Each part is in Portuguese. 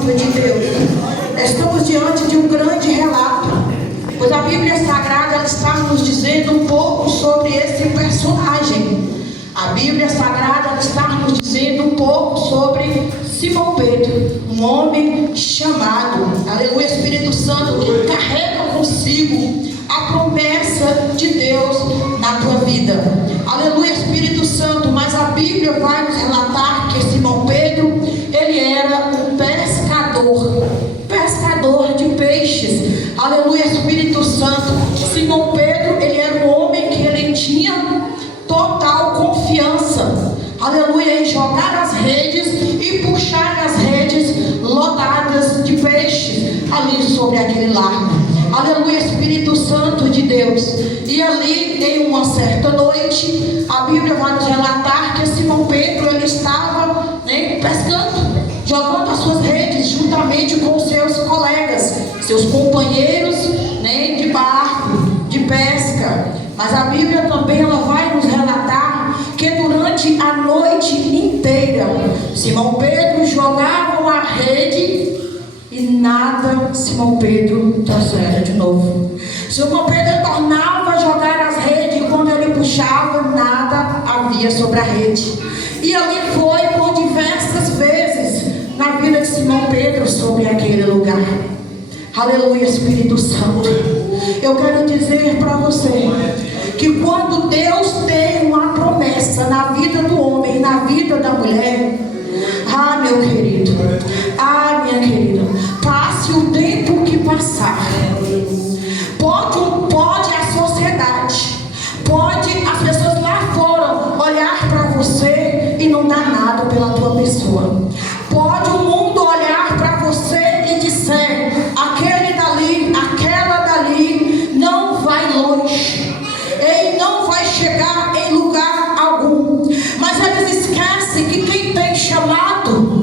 Santo de Deus. Estamos diante de um grande relato, pois a Bíblia Sagrada ela está nos dizendo um pouco sobre esse personagem. A Bíblia Sagrada ela está nos dizendo um pouco sobre Simão Pedro, um homem chamado, aleluia, Espírito Santo, que carrega consigo a promessa de Deus na tua vida. Aleluia, Espírito Santo. Mas a Bíblia vai nos relatar que Simão Pedro, ele era um pescador de peixes. Aleluia, Espírito Santo. Simão Pedro, ele era um homem que ele tinha total confiança, aleluia, em jogar as redes e puxar as redes lotadas de peixes ali sobre aquele largo. Aleluia, Espírito Santo de Deus. E ali, em uma certa noite, a Bíblia vai nos relatar que Simão Pedro, ele estava pescando, jogando as suas redes juntamente com seus colegas, seus companheiros de barco, de pesca. Mas a Bíblia também ela vai nos relatar que durante a noite inteira, Simão Pedro jogava a rede e nada Simão Pedro trouxera de novo. Simão Pedro tornava a jogar as redes e quando ele puxava, nada havia sobre a rede. E ali foi por diversas vezes na vida de Simão Pedro sobre aquele lugar. Aleluia, Espírito Santo. Eu quero dizer para você que quando Deus tem uma promessa na vida do homem e na vida da mulher, meu querido, minha querida, passe o tempo que passar, pode a sociedade, pode as pessoas lá fora olhar para você e não dar nada pela tua pessoa, pode o mundo olhar para você e dizer, aquele dali, aquela dali não vai longe, ele não vai chegar em lugar algum. Mas eles esquecem que quem tem chamado,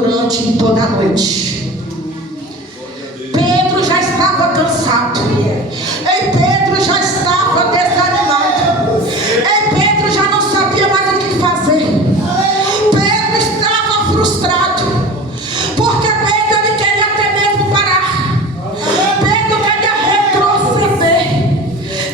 durante toda a noite. Pedro já estava cansado. E Pedro já estava desanimado. E Pedro já não sabia mais o que fazer. Pedro estava frustrado. Porque Pedro ele queria até mesmo parar. Pedro queria retroceder.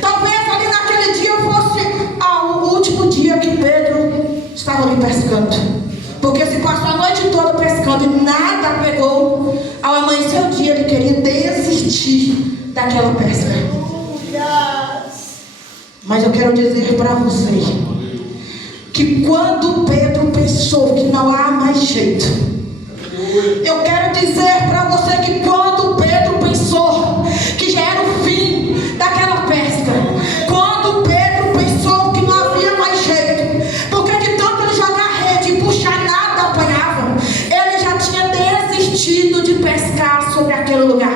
Talvez ali naquele dia fosse o último dia que Pedro estava ali pescando. Porque se passou a noite toda pescando e nada pegou, ao amanhecer o dia ele queria desistir daquela pesca. Mas eu quero dizer para você que quando Pedro pensou que não há mais jeito, eu quero dizer para você que quando Pedro pensou que já era o fim daquela pesca, quando Pedro pensou que não havia mais jeito, porque de tanto ele jogar rede e puxar nada apanhava, ele já tinha desistido de pescar sobre aquele lugar.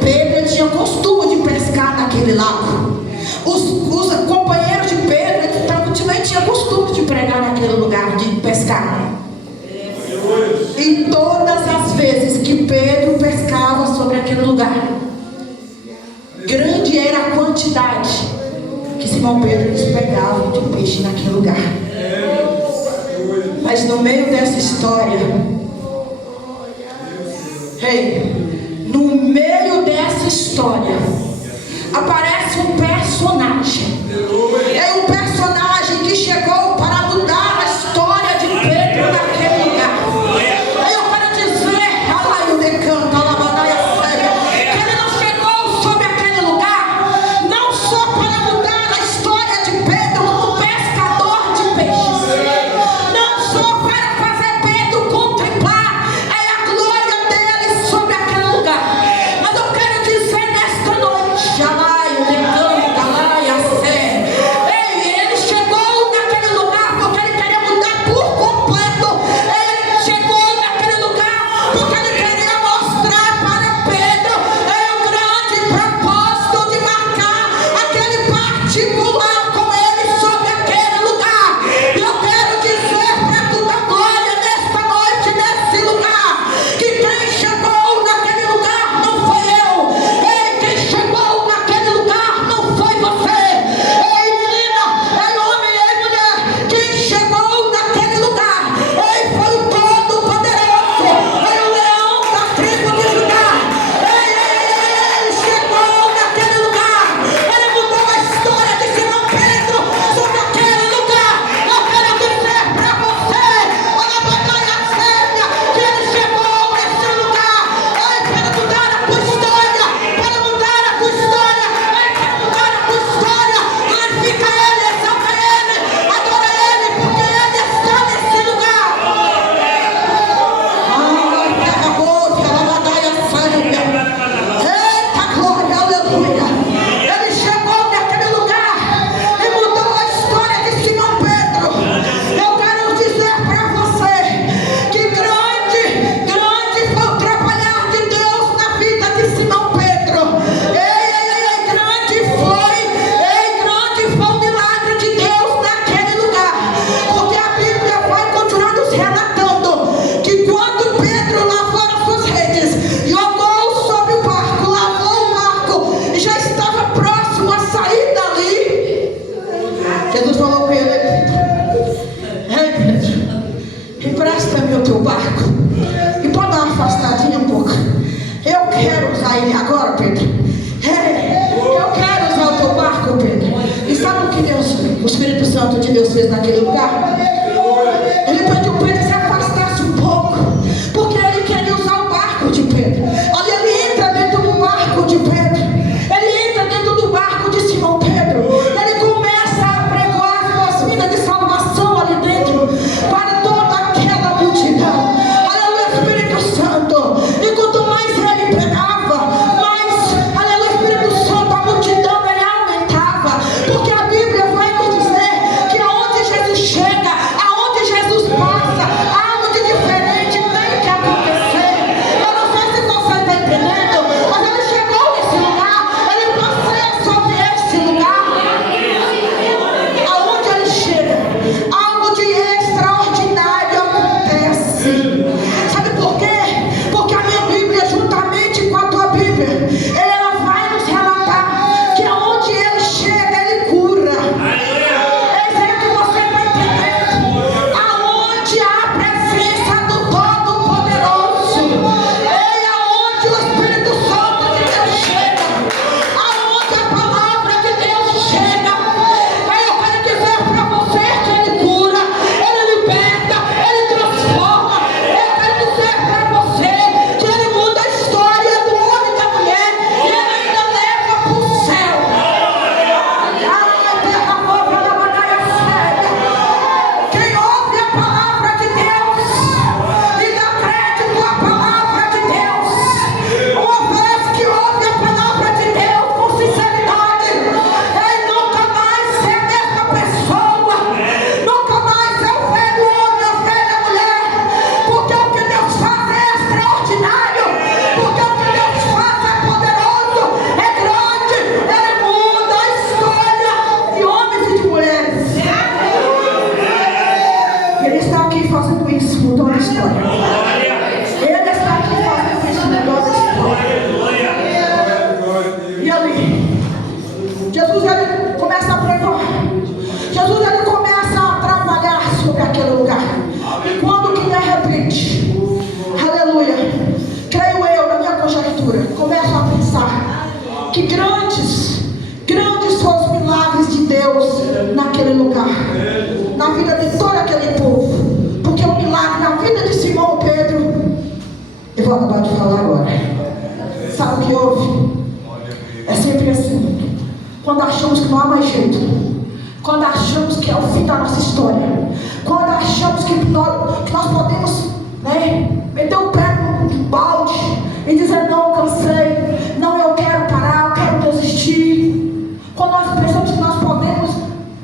Pedro tinha costume de pescar naquele lago. Os companheiros de Pedro também tinham costume de pregar naquele lugar, de pescar. E todas as vezes que Pedro pescava sobre aquele lugar, grande era a quantidade que Simão Pedro eles pegavam de peixe naquele lugar. Mas no meio dessa história, no meio dessa história, aparece um personagem. É um personagem que chegou para mudar a história de Pedro naquele lugar. Eu quero dizer, Alaio de Canto, Alabadaia Séria, que ele não chegou sobre aquele lugar, não só para mudar a história de Pedro como pescador de peixes, não só para fazer Pedro contemplar a glória dele sobre aquele lugar, mas eu quero dizer nesta noite, Alaio de Canto, Alabadaia Séria, ele chegou naquele lugar porque ele queria mudar por completo. Ele chegou naquele lugar porque ele queria mostrar para Pedro o grande propósito de marcar aquele particular com ele sobre aquele lugar. E eu quero dizer para toda a glória nesta noite, nesse lugar, que quem chegou naquele lugar não foi eu. Quem chegou naquele lugar não foi você. Ei, menina, ei, homem, ei, mulher, quem chegou naquele lugar, foi o Todo-Poderoso, o Leão da tribo de Judá. Ele chegou naquele lugar, ele mudou a história de Simão Pedro sobre aquele lugar. Eu quero dizer para você, olha a batalha séria, que ele chegou nesse lugar, para mudar a tua história, para mudar a tua história, para mudar a tua história. Glorifica ele, exalta ele, adora ele, porque ele está nesse lugar. Terra boa, ela batalha séria. Eita glória, aleluia. Ele chegou naquele lugar e mudou a história de Simão Pedro. Eu quero dizer para você que grande foi o trabalhar de Deus na vida de Simão Pedro. Grande foi o milagre de Deus naquele lugar. Porque a Bíblia vai continuar nos relatando que quando Pedro lavou as suas redes, jogou sobre o barco, lavou o barco e já estava próximo a sair dali, Jesus falou para ele: ei Pedro, empresta-me o teu barco e pode dar uma afastadinha um pouco. Eu quero usar ele agora, Pedro. Eu quero usar o teu barco, Pedro. E sabe o que Deus, o Espírito Santo de Deus fez naquele lugar? Ele pediu para Pedro se afastasse um pouco, porque ele queria usar o barco de Pedro. Ali ele entra dentro do barco de Pedro, ele entra dentro do barco de Simão Pedro, ele começa a pregoar as boas-vindas de salvação ali dentro para toda aquela multidão. fazendo isso, mudando a história. Ele está aqui fazendo isso, mudando a história. E ali, Jesus ele começa a pregar. Jesus ele começa a trabalhar sobre aquele lugar. E quando que de repente, aleluia, creio eu na minha conjectura, começo a pensar que grandes foram os milagres de Deus naquele lugar, na vida de todo aquele povo. Porque o milagre na vida de Simão Pedro, eu vou acabar de falar agora. Sabe o que houve? É sempre assim. Quando achamos que não há mais jeito, quando achamos que é o fim da nossa história, quando achamos que nós podemos, meter o pé no balde e dizer: não, cansei, não, eu quero parar, eu quero desistir. Quando nós pensamos que nós podemos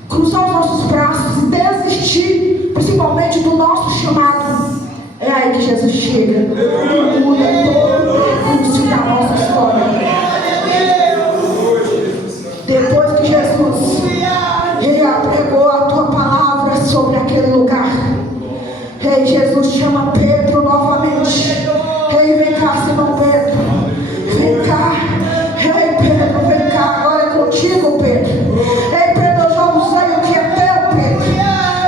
cruzar os nossos braços e desistir, principalmente do nosso chamado, é aí que Jesus chega e muda todo o curso da nossa história. Depois que Jesus ele pregou a tua palavra sobre aquele lugar, Jesus chama Pedro novamente. Vem cá, Simão Pedro, vem cá. Pedro, vem cá, agora é contigo, Pedro. Pedro, eu já usei o que é teu, Pedro,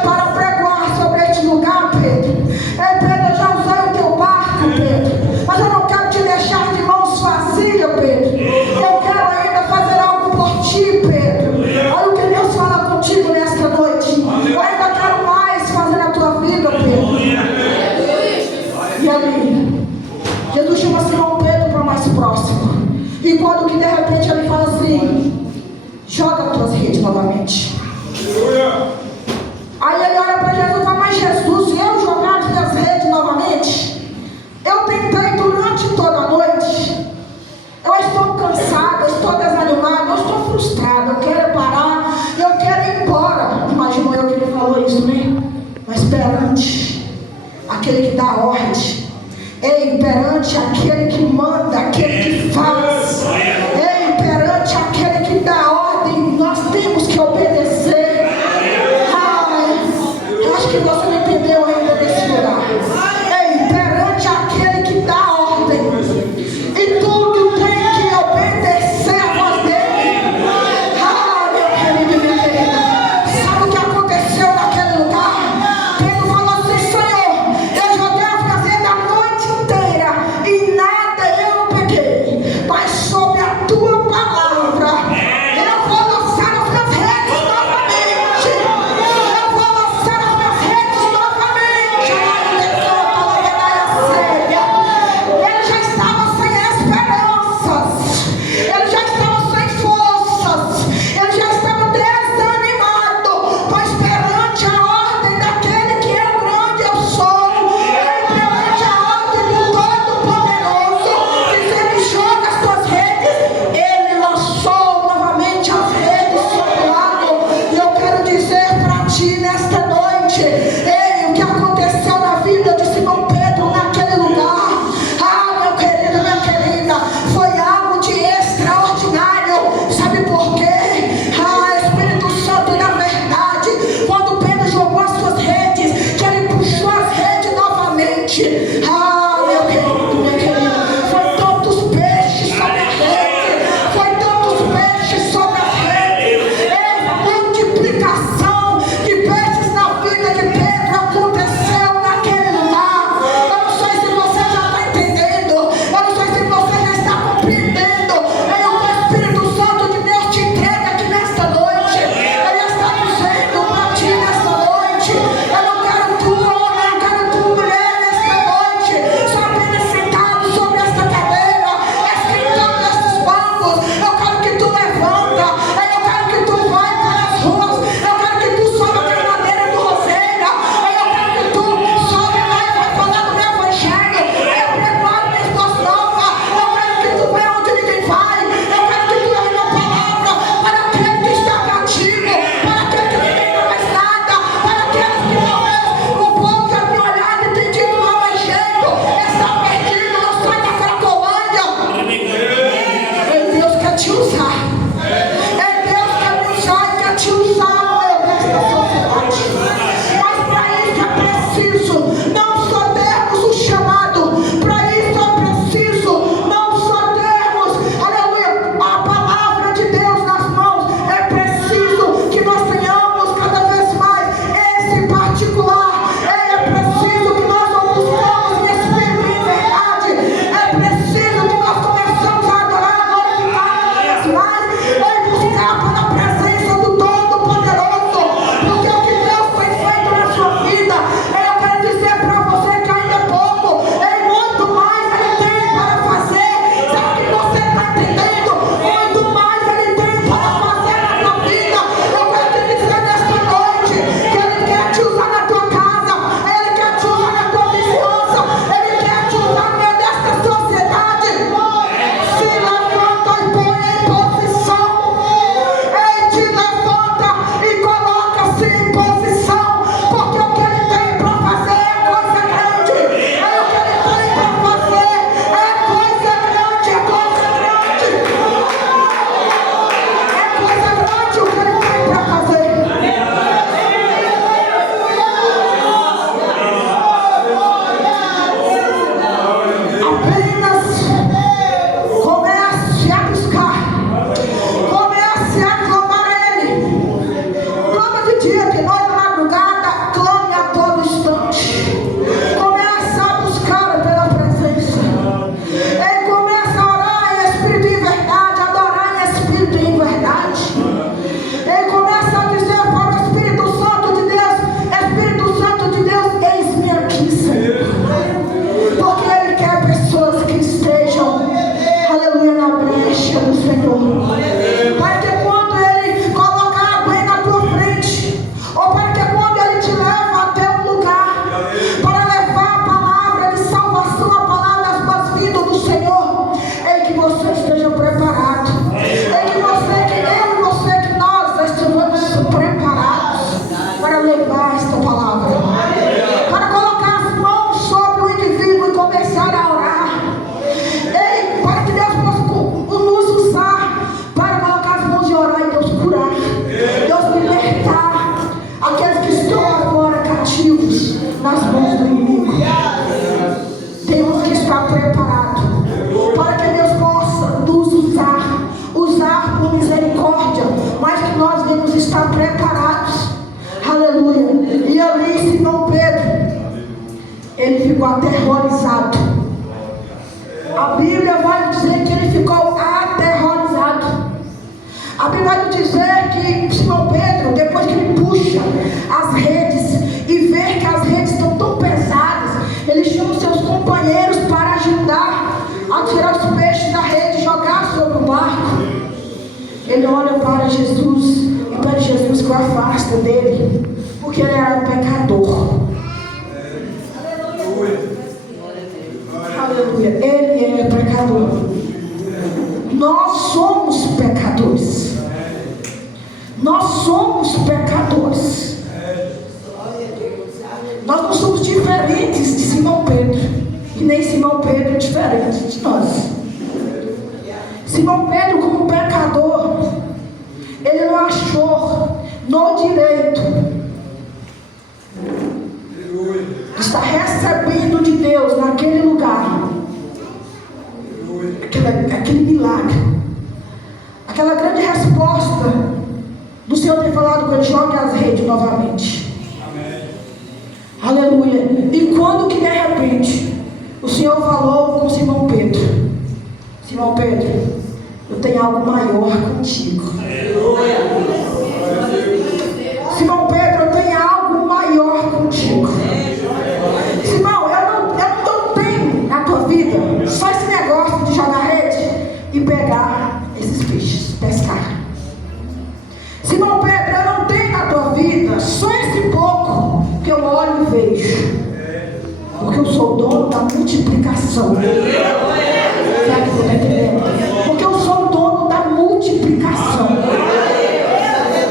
para pregoar sobre este lugar, Pedro. Pedro, eu já usei o teu barco, Pedro, mas eu não quero te deixar de mãos vazias, Pedro. Eu quero ainda fazer algo por ti, Pedro. Olha o que Deus fala contigo nesta noite. Eu ainda quero mais fazer na tua vida, Pedro. E ali, Jesus chama Simão Pedro para mais próximo. E quando que de repente ele fala assim: joga as tuas redes novamente. Aí ele olha para Jesus e fala: mas Jesus, eu jogar as minhas redes novamente? Eu tentei durante toda a noite. Eu estou cansado, eu estou desanimado, eu estou frustrado, eu quero parar, eu quero ir embora. Imagina eu que ele falou isso, né? Mas perante aquele que dá a ordem, perante aquele que manda, aquele que faz, perante aquele que dá a ordem, nós temos que obedecer. Eu acho que você não entendeu ainda nesse lugar. Perante aquele que dá a ordem, e tudo tem que obedecer a voz dele. Meu querido e minha querida, sabe o que aconteceu naquele lugar? Pedro falou assim: Senhor, eu joguei a fazenda a noite inteira e nada eu peguei, mas sobre a tua palavra eu ficou aterrorizado. A Bíblia vai dizer que ele ficou aterrorizado. A Bíblia vai dizer que Simão Pedro, depois que ele puxa as redes e vê que as redes estão tão pesadas, ele chama os seus companheiros para ajudar a tirar os peixes da rede e jogar sobre o barco. Ele olha para Jesus e pede Jesus que o afasta dele, porque ele era um pecador. Aleluia. Ele é pecador. Nós somos pecadores. Nós somos pecadores. Nós não somos diferentes de Simão Pedro. E nem Simão Pedro é diferente de nós. Simão Pedro, como pecador, ele não achou no direito de estar recebendo de Deus naquele lugar aquele milagre, aquela grande resposta do Senhor ter falado com ele: jogue as redes novamente. Amém. Aleluia. E quando que de repente o Senhor falou com Simão Pedro: Simão Pedro, eu tenho algo maior contigo. Aleluia. Simão Pedro, eu tenho algo maior contigo. Simão, eu não tenho na tua vida só esse negócio de jogar rede e pegar esses peixes, pescar. Simão Pedro, eu não tenho na tua vida só esse pouco que eu olho e vejo, porque eu sou dono da multiplicação. Sabe o que você está entendendo? Porque eu sou dono da multiplicação.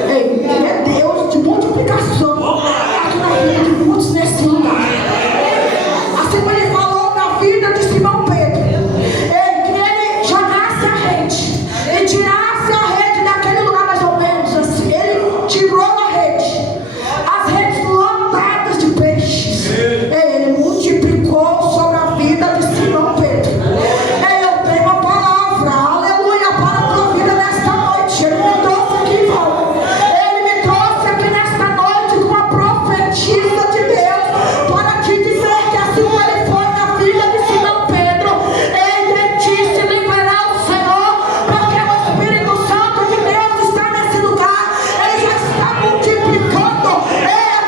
Ei, ele é Deus de multiplicação aqui na vida de muitos nesse lugar. Assim como ele falou na vida de Simão Pedro, que ele jogasse a rede e tirasse a rede daquele lugar, mais ou menos assim. Ele tirou a rede, as redes lotadas de peixes. Ele multiplicou sobre a vida de Simão Pedro. Eu tenho uma palavra, aleluia, para a tua vida nesta noite. Ele me trouxe aqui, irmão. Ele me trouxe aqui nesta noite com uma profetisa de Deus para te dizer que assim como ele foi na vida de Simão Pedro, ele de ti se livrará o Senhor, porque o Espírito Santo de Deus está nesse lugar. Ele já está multiplicando a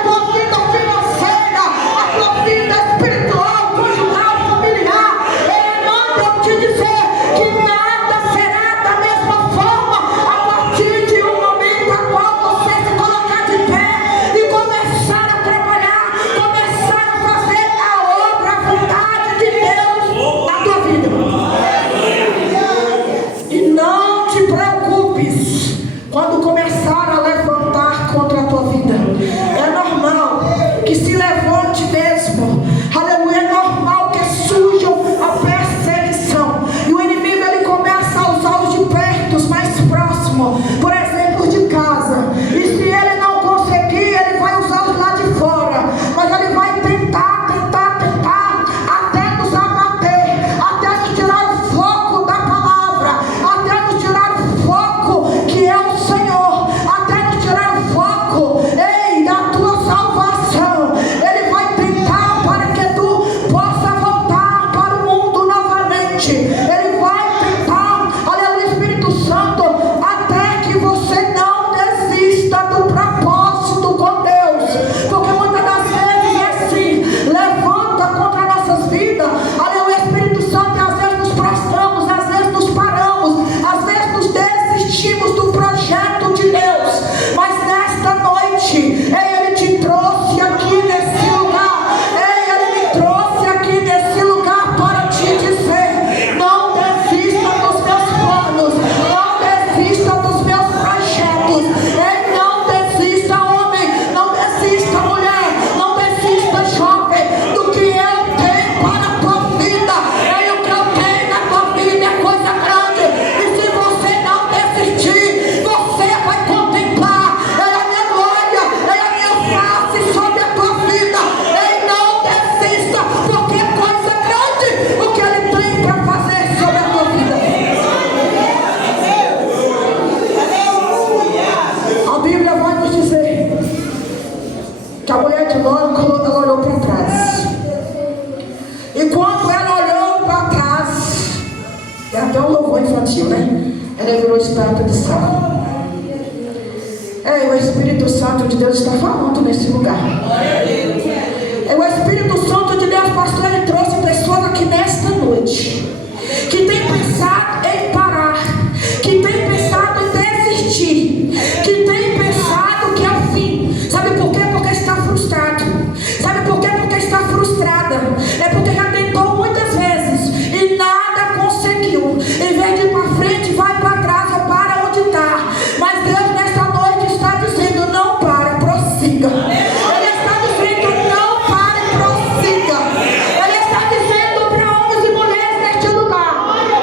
tua vida financeira, a tua vida espiritual, conjugal, familiar. Ele manda eu te dizer que nada será da mesma forma a partir de um momento a qual você se colocar de pé e começar a trabalhar, começar a fazer a obra, a vontade de Deus na tua vida. E não te preocupes quando começar a levantar contra a tua vida. É normal que se levante mesmo. Aleluia. É normal que surjam a perseguição. E o inimigo, ele começa a usar os de perto, os mais próximos. Por exemplo, de casa. E se ele não conseguir, ele vai usar os lá de fora. Mas ele vai tentar até nos abater, até nos tirar o foco da palavra, até nos tirar o foco que é o Senhor, até nos tirar o foco, da tua salvação. Ele vai tentar para que tu possa voltar para o mundo novamente. Ele vai tentar, aleluia, Espírito Santo, até que você não desista do propósito com Deus. Porque muitas das vezes é assim: levanta contra nossas vidas, aleluia, Espírito Santo, e às vezes nos prostramos, às vezes nos paramos, às vezes nos desistimos do projeto de Deus. Mas nesta noite, ele te trouxe aqui nesse lugar. Ele me trouxe aqui nesse lugar para te dizer: não desista dos meus planos, não desista dos meus projetos. Não desista, homem, não desista, mulher, não desista, jovem, do que eu tenho para a tua partiu, né? Ela virou estátua de sal. O Espírito Santo de Deus está falando nesse lugar. O Espírito Santo de Deus, pastor, ele trouxe pessoas aqui nesta noite que tem pensado em parar, que tem pensado em desistir, que tem pensado que é o fim. Sabe por quê? Porque está frustrado. Sabe por quê? Porque está frustrada. É porque já tentou muitas vezes e nada conseguiu. Em vez de ir para frente, vai para trás ou para onde está. Mas Deus nesta noite está dizendo: não para, prossiga. Ele está dizendo: não pare, prossiga. Ele está dizendo para homens e mulheres neste lugar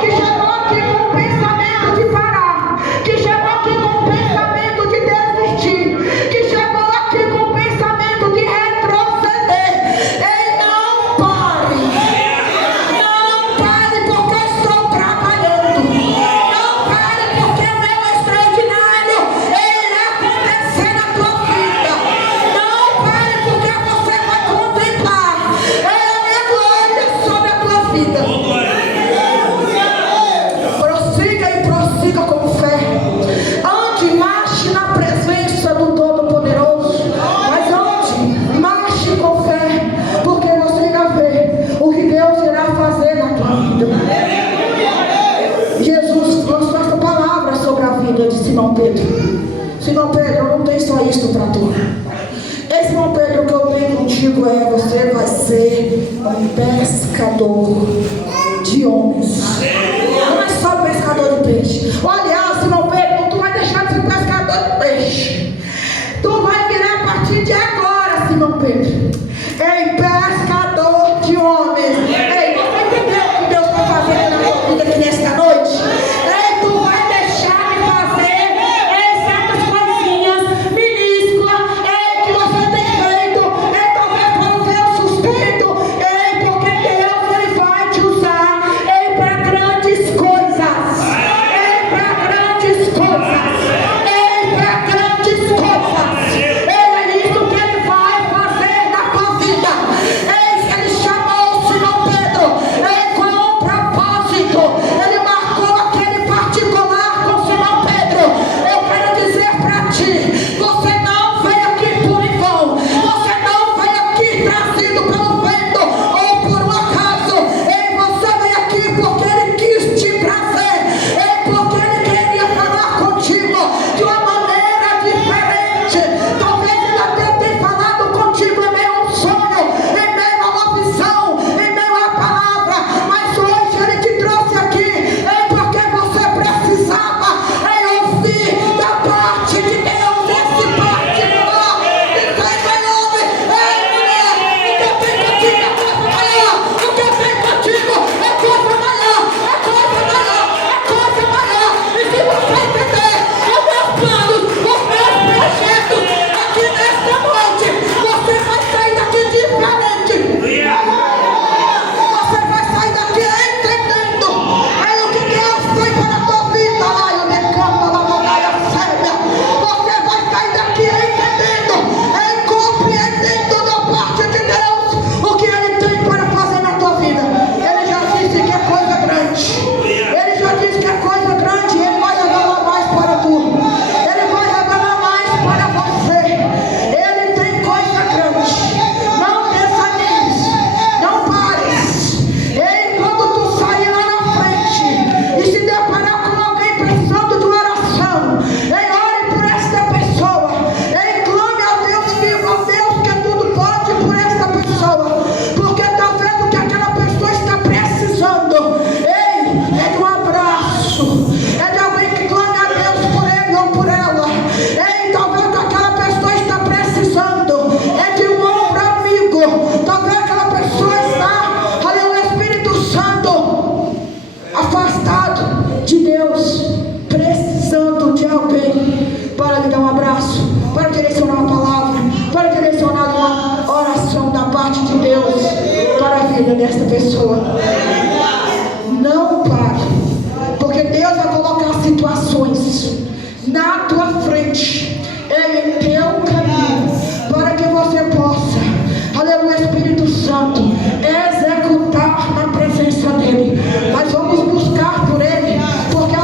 que chegou aqui com o pensamento de parar, que chegou aqui com o pensamento de desistir, que chegou aqui com o pensamento de retroceder. Ei, não pare. Não pare, porque estou trabalhando. Não pare, porque o meu extraordinário irá acontecer na tua vida. Não pare, porque você vai contemplar a minha glória sobre a tua vida. Prossiga e prossiga com fé. Ande, marche na presença do Todo-Poderoso. Mas ande, marche com fé, porque você irá ver o que Deus irá fazer na tua vida. Jesus lançou essa palavra sobre a vida de Simão Pedro. Simão Pedro, eu não tenho só isto para tu. Esse Simão Pedro, o que eu tenho contigo é: você vai ser um pescador de homens. Não é só pescador de peixe. Olha, Simão Pedro, tu vai deixar de ser pescador de peixe. Tu vai virar a partir de agora, Simão Pedro, em pescador de homens. Ei, você entendeu o que Deus está fazendo na tua vida aqui nesta noite? Ei, tu vai deixar de fazer certas coisinhas minúsculas que você tem feito, talvez para o teu sustento, porque Deus ele vai te usar para grandes coisas, para grandes coisas, para grandes coisas. É isso que ele vai fazer na tua vida. Ele chamou Simão Pedro com um propósito. Ele marcou aquele particular com Simão Pedro. Eu quero dizer para ti: você não veio aqui por em vão. Você não veio aqui trazido pelo vento ou por um acaso. Você veio aqui porque ele quis te trazer. Porque ele queria falar contigo de uma maneira diferente. Talvez ele até tenha falado contigo em meio a um sonho, em meio a uma visão, em meio a palavra. Mas hoje ele te trouxe aqui porque você precisava ouvir da parte de Deus esse particular. Dizendo: homem, mulher, o que eu tenho contigo é coisa maior. O que eu tenho contigo é coisa maior. É coisa maior. É coisa maior. E se você entender os meus planos, os meus projetos aqui nesta noite, você vai sair daqui diferente. Você vai sair daqui entendendo o que Deus tem para a tua vida. Você vai sair daqui entendendo, compreendendo da parte de Deus o que Ele tem para fazer na tua vida. Ele já disse que é coisa grande. Ele já disse que é coisa grande. Ele vai revelar mais para tu. Ele vai revelar mais para você. Ele tem coisa grande. Não desanimes. Não pares. Quando tu sair lá na frente e se deparar com alguém precisando de uma oração, ore por esta pessoa. Clame a Deus vivo, a Deus que tudo pode, por esta pessoa. Porque talvez o que aquela pessoa está precisando é de um abraço, é de alguém que clame a Deus por ele ou por ela. Talvez o que aquela pessoa está precisando é de um ombro amigo. Talvez aquela pessoa está, o Espírito Santo, afastado de Deus, precisando de alguém para lhe dar um abraço, para direcionar uma palavra, para direcionar uma oração da parte de Deus para a vida desta pessoa. Não pare, porque Deus vai colocar situações na tua frente, em teu caminho, para que você possa, aleluia, Espírito Santo, executar na presença dele. Mas vamos buscar por ele, porque a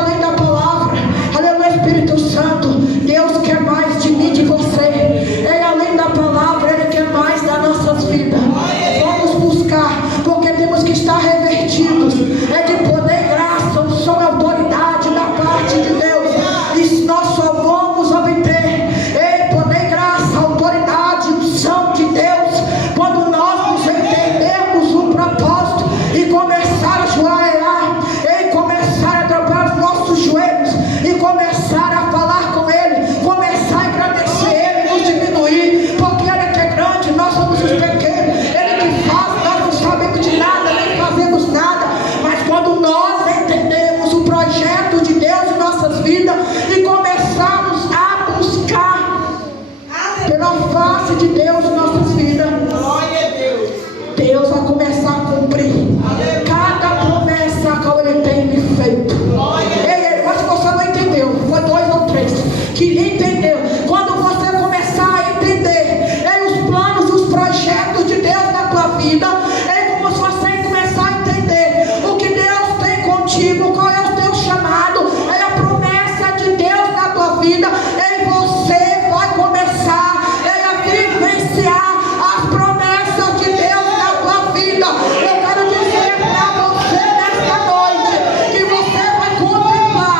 Eu quero dizer para você nesta noite que você vai contemplar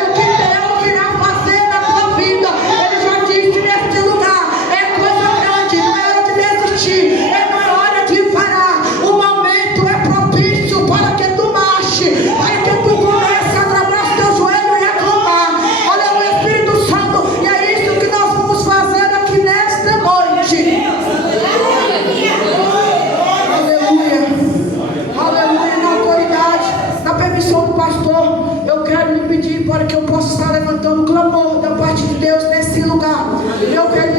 o que Deus irá fazer na tua vida. Ele já disse neste lugar: é coisa grande, não é hora de desistir, não é hora de parar. O momento é propício para que tu marche, para que tu comece a dobrar os teus joelhos e a clamar. Aleluia, Espírito Santo, e é isso que nós vamos fazer aqui nesta noite. Aleluia, aleluia, na autoridade, na permissão do pastor, eu quero lhe pedir para que eu possa estar levantando clamor da parte de Deus nesse lugar. Eu quero